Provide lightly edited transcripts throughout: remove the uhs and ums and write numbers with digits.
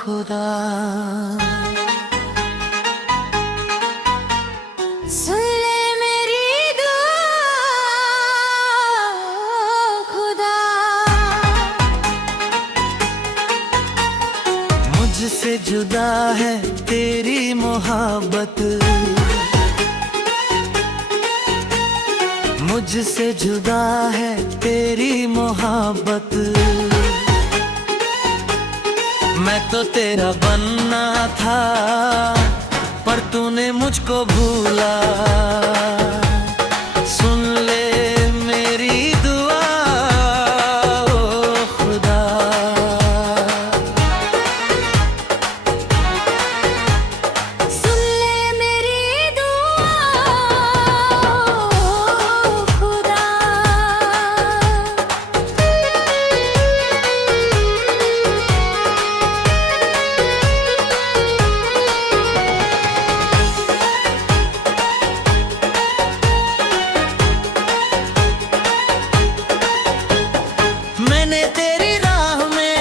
खुदा। सुन ले मेरी दुआ खुदा। मुझसे जुदा है तेरी मोहब्बत, मुझसे जुदा है तेरी मोहब्बत। मैं तो तेरा बनना था पर तूने मुझको भूला। सुन ले मेरी दुआ ओ खुदा। सुन ले मेरी दुआ खुदा। मैंने तेरी राह में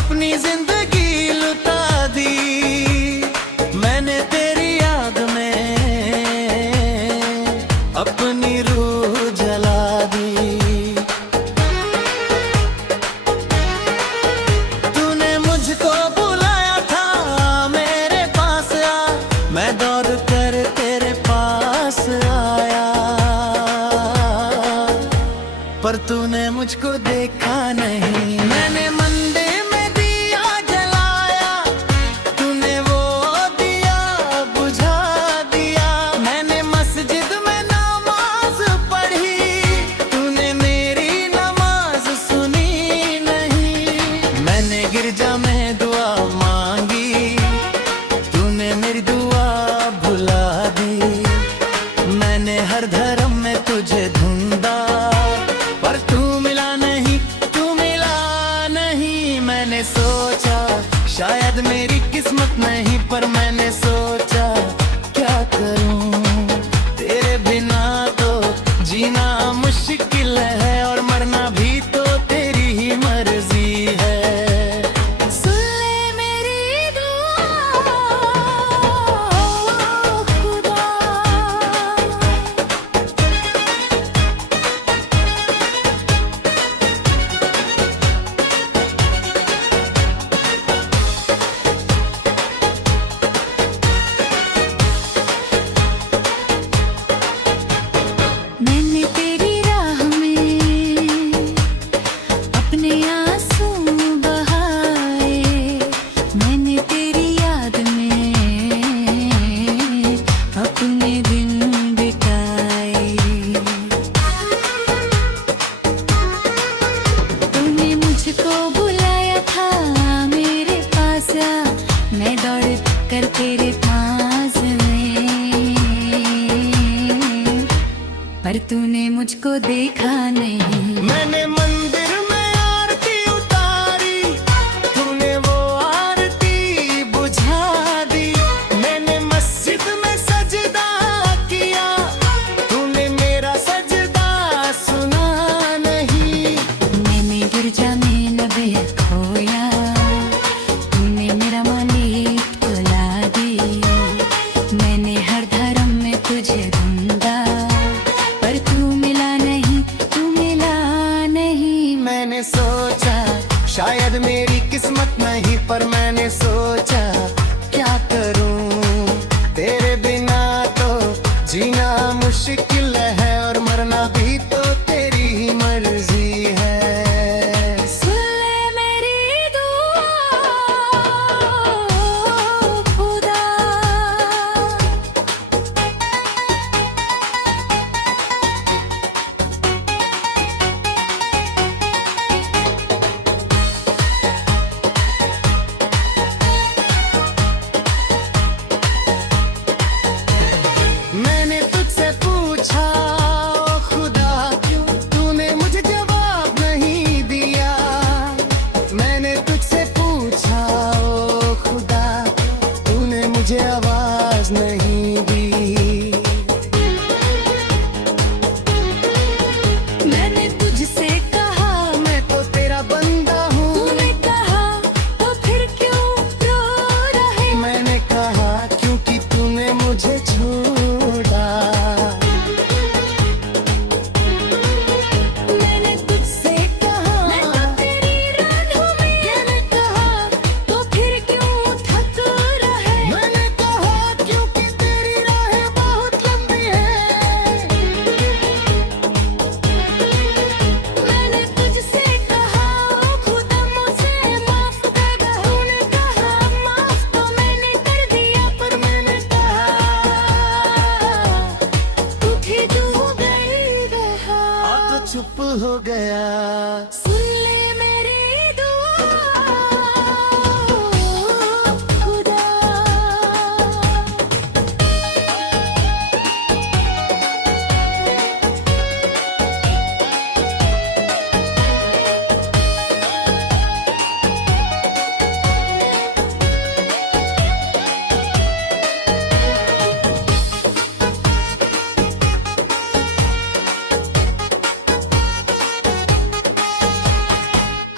अपनी जिंदगी लुटा दी, मैंने तेरी याद में अपनी रूह जला दी। तूने मुझको बुलाया था मेरे पास आ, मैं दौड़ कर तेरे पास आया, पर तूने मुझको देखा नहीं। मैंने मंदिर में दिया जलाया, तूने वो दिया बुझा दिया। मैंने मस्जिद में नमाज पढ़ी, तूने मेरी नमाज सुनी नहीं। मैंने गिरजा में दुआ मांगी, तूने मेरी दुआ भुला दी। मैंने हर धर्म में तुझे ढूंढा पर तू मिला नहीं, तू मिला नहीं। मैंने सोचा शायद मेरी किस्मत नहीं, पर मैंने सोचा क्या करूं तेरे बिना तो जीना मुश्किल है और मरना भी तो तेरी ही मर्जी है। सुन ले मेरी दुआ खुदा। मैंने तेरी राह में अपने आंसू बहाए, मैंने तेरी याद में अपने दिन बिताए। तूने मुझको बुलाया था मेरे पास आ, मैं दौड़ कर तेरे पास में, पर तूने मुझको देखा नहीं। मैंने मंदिर में आरती उतारी, तूने वो आरती बुझा दी। मैंने मस्जिद में सजदा किया, तूने मेरा सजदा सुना नहीं। मैंने गिरजा में नबे खोया, तूने मेरा मालिक बुला दी। मैंने हर धर्म में तुझे ढूंढा पर तू मिला नहीं, तू मिला नहीं। मैंने सोचा शायद मेरी किस्मत नहीं, पर मैंने सोचा क्या करूं तेरे बिना तो जीना मुश्किल है और मरना भी तो तेरी ही मर्जी है। सुन ले मेरी दुआ खुदा।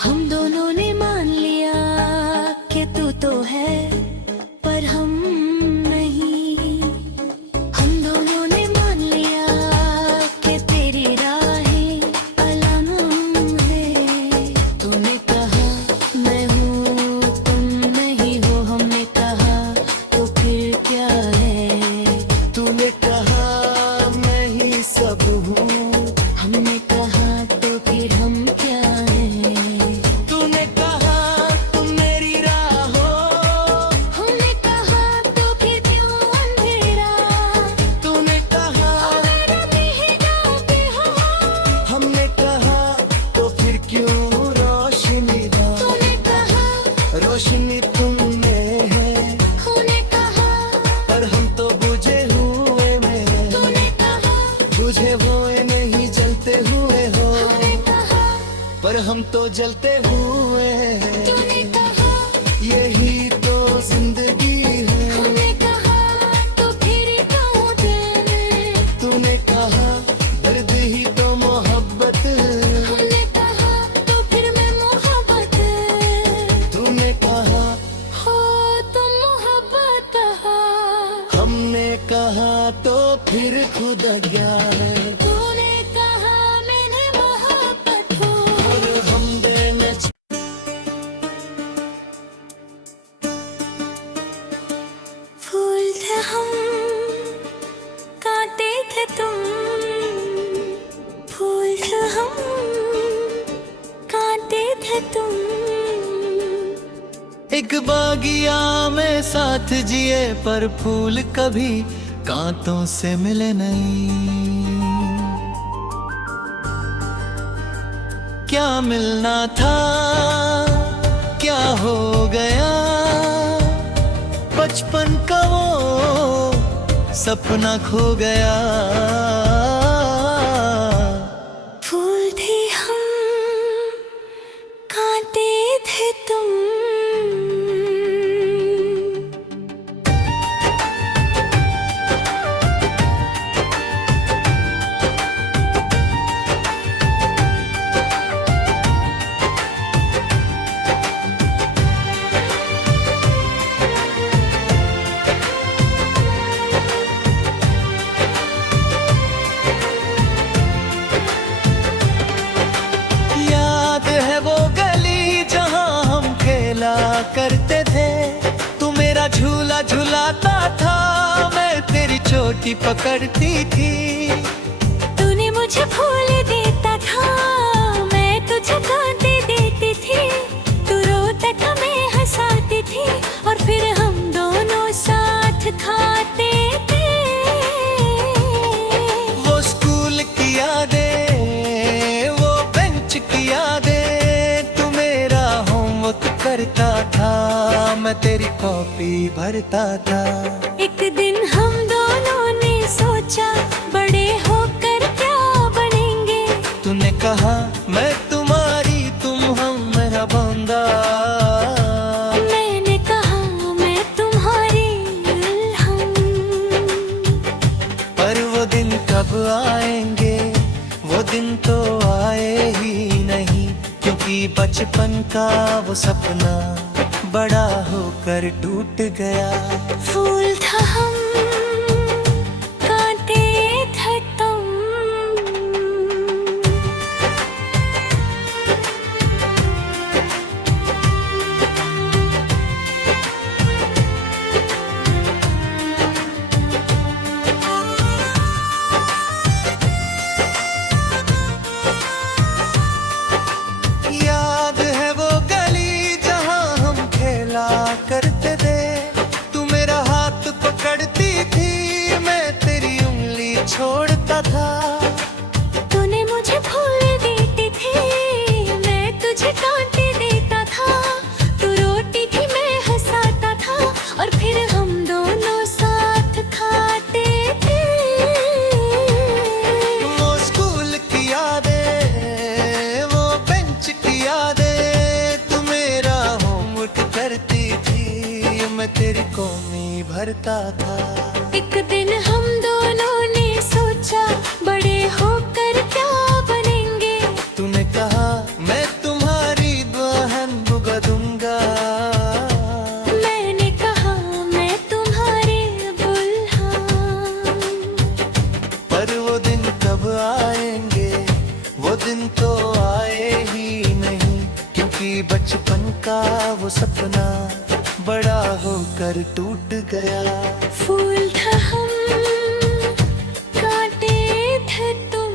हम दोनों ने मान लिया कि तू तो है पर हम नहीं। हम दोनों ने मान लिया कि तेरी राहें अलग है। तूने कहा मैं हूँ तुम नहीं हो, हमने कहा तो फिर क्या है। तूने कहा मैं ही सब हूँ, हमने कहा तो फिर हम क्या हैं। तूने कहा तुम मेरी राह हो, हमने कहा तो फिर क्यों अंधेरा। तूने कहा मेरा मेहरा पे हो, हमने कहा तो फिर क्यों रोशनी दा। तूने कहा रोशनी तुम में है होने कहा, पर हम तो बुझे हुए में हैं। तूने कहा बुझे हुए नहीं जलते हुए हो, हमने कहा, पर हम तो जलते हुए हैं। तूने कहा यही तो जिंदगी है। हमने कहा तो फिर क्यों देने। तूने कहा दर्द ही तो मोहब्बत, हमने कहा तो फिर मैं मोहब्बत। तूने कहा हो तुम मोहब्बत कहा, हमने कहा तो फिर खुदा गया है। तूने कहा मैंने मोहब्बत हो। और हम देने फूल थे हम, कांटे थे तुम। फूल थे हम, कांटे थे तुम। एक बागिया में साथ जिए, पर फूल कभी कांटों से मिले नहीं। क्या मिलना था क्या हो गया, बचपन का वो सपना खो गया। फूल थे हम, कांटे थे तुम। याद है वो गली जहां हम खेला करते थे। तू मेरा झूला झुलाता था, मैं तेरी चोटी पकड़ती थी। तूने मुझे फूल देता था, मैं तुझे कांटे देती थी। तू रोता था मैं हंसाती थी, और फिर हम दोनों साथ खाते थे। वो स्कूल की यादें, वो बेंच की यादें। तू मेरा होमवर्क करता था, मैं तेरी कॉपी भरता था। एक दिन हम दोनों ने सोचा बड़े होकर क्या बनेंगे। तूने कहा मैं तुम्हारी तुम हम मेरा बंदा। मैंने कहा मैं तुम्हारी दुल्हन। पर वो दिन कब आएंगे, वो दिन तो आए ही नहीं। क्योंकि बचपन का वो सपना बड़ा होकर टूट गया। फूल था हम, कांटे थे तुम। याद है वो गली जहां हम खेला करते थे। तू मेरा हाथ पकड़ती थी, मैं तेरी उंगली छोड़ता था। तूने मुझे फूल देती थी, मैं तुझे कांटे देता था। तू रोती थी मैं हंसाता था, और फिर हम दोनों साथ खाते थे। वो स्कूल की यादें, वो बेंच की यादें। तू मेरा होमवर्क करती थी, मैं तेरी कॉपी भरता था। एक दिन हम दोनों ने सोचा बड़े होकर क्या बनेंगे। तूने कहा मैं तुम्हारी बचपन का वो सपना बड़ा होकर टूट गया। फूल था हम, कांटे थे तुम।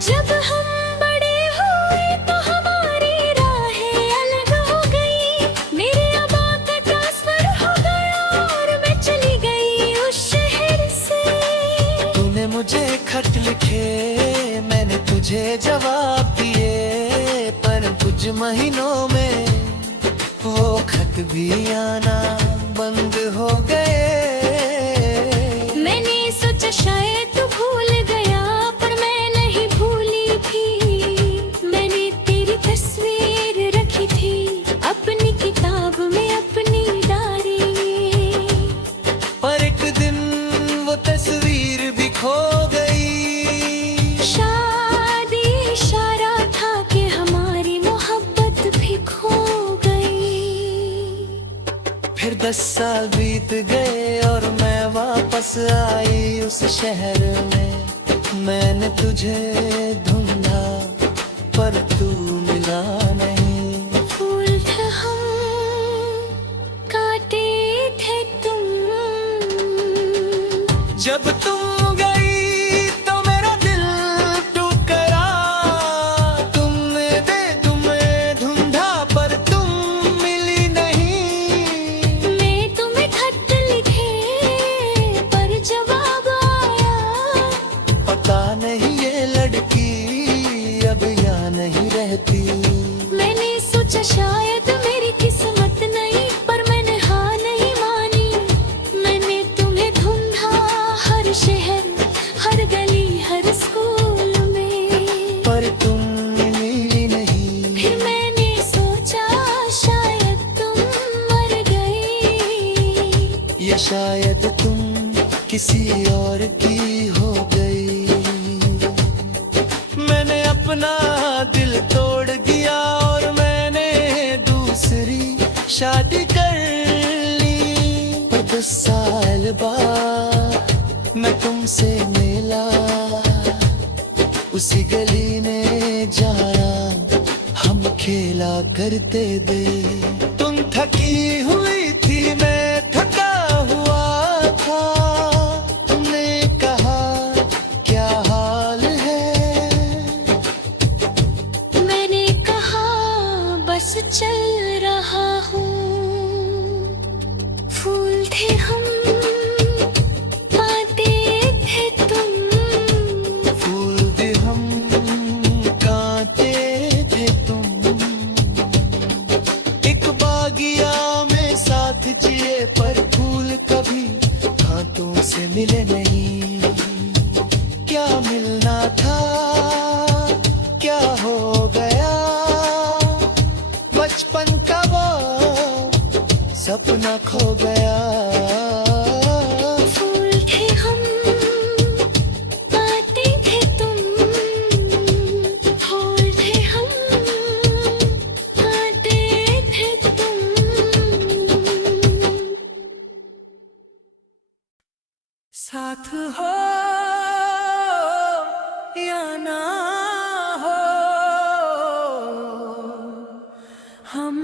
जब हम बड़े हुए तो हमारी राहें अलग हो गई। मेरे अब्बा का ट्रांसफर हो गया और मैं चली गई उस शहर से। तूने मुझे खत लिखे, मैंने तुझे जवाब दिए, पर कुछ महीनों में वो खत भी आना बंद हो गए। मैंने सोचा शायद तू भूल गया, पर मैं नहीं भूली थी। मैंने तेरी तस्वीर रखी थी अपनी किताब में, अपनी डायरी में। पर एक दिन वो तस्वीर भी खो गई। शायद ये इशारा था कि हमारी मोहब्बत भी खो गई। फिर 10 साल बीत गए और मैं वापस आई उस शहर में। मैंने तुझे ढूंढा पर तू मिला नहीं। फूल थे हम, कांटे थे तुम। जब तुम गई तो मेरा दिल टूट गया। तुमने दे तुम्हें ढूंढा पर तुम मिली नहीं। मैं तुम्हें खत लिखे पर जवाब आया। पता नहीं ये लड़की अब यहाँ नहीं रहती। मैंने सोचा शायद मेरी किस्मत नहीं, पर मैंने हाँ नहीं मानी। मैंने तुम्हें ढूंढा हर शहर, हर गली, हर स्कूल में, पर तुम मिली नहीं। फिर मैंने सोचा शायद तुम मर गई। ये शायद तुम किसी और की हो गई। मैंने अपना दिल तोड़ दिया और मैंने दूसरी शादी कर ली। पर 10 साल बाद मैं तुमसे मिला उसी गली में जहाँ हम खेला करते थे। तुम थकी हुई थी, मैं थका हुआ था। तुमने कहा क्या हाल है? मैंने कहा बस चल रहा हूँ। फूल थे हम, कांटे थे तुम। फूल थे हम, कांटे थे तुम। एक बागिया में साथ जिए पर फूल कभी हाथों से मिले नहीं। क्या मिलना था, क्या हो गया? बचपन का वो सपना खो गया। फूल थे हम, कांटे थे तुम। फूल थे हम, कांटे थे तुम। साथ हो या ना हो, हम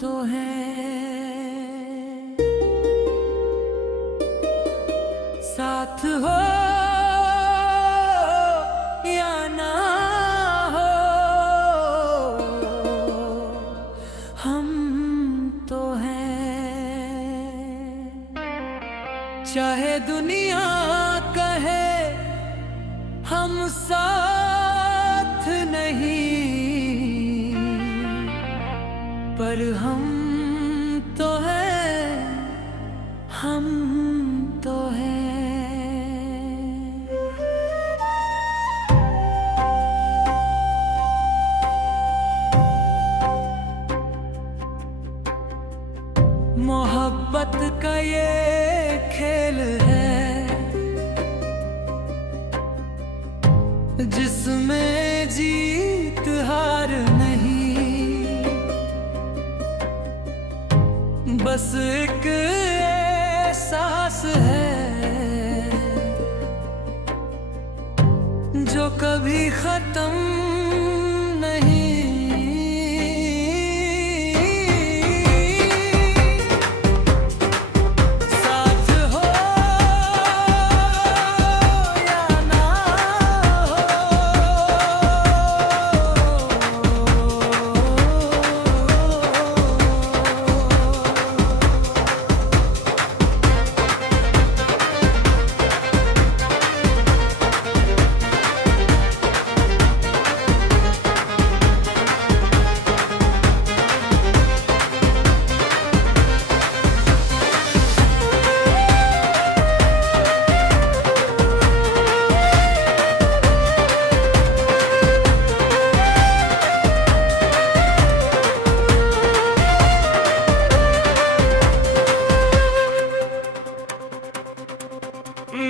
तो हैं। साथ हो या ना हो, हम तो हैं। चाहे दुनिया कहे हम साथ नहीं, पर हम तो हैं, हम तो हैं। मोहब्बत का ये खेल है जिसमें जीत हार नहीं। बस एक एहसास है जो कभी खत्म नहीं। साथ हो या ना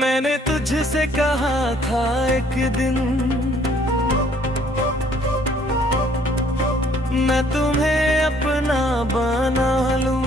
मैंने तुझसे कहा था एक दिन मैं तुम्हें अपना बना लूं।